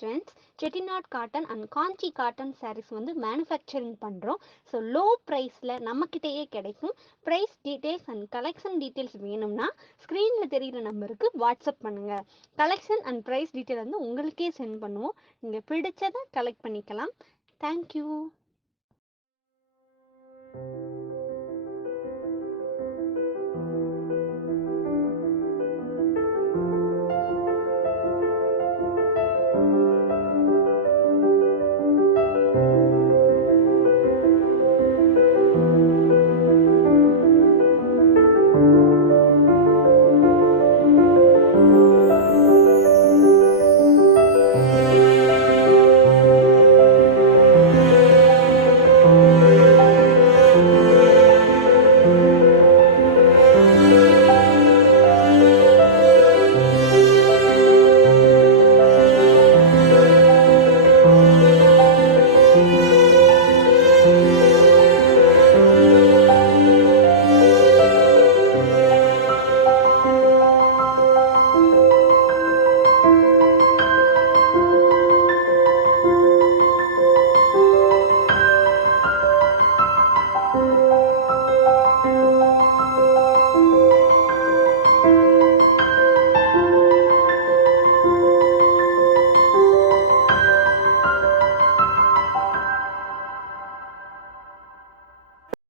Trendz, Chettinad Cotten and Kanchi Cotton sarees வந்து manufacturing பண்ணுறோம். So low ப்ரைஸில் நம்மக்கிட்டேயே கிடைக்கும். Price details and collection details வேணும்னா ஸ்க்ரீனில் தெரிகிற நம்பருக்கு வாட்ஸ்அப் பண்ணுங்கள். கலெக்ஷன் அண்ட் ப்ரைஸ் டீட்டெயில் வந்து உங்களுக்கே சென்ட் பண்ணுவோம். நீங்கள் பிடிச்சதை கலெக்ட் பண்ணிக்கலாம். தேங்க்யூ.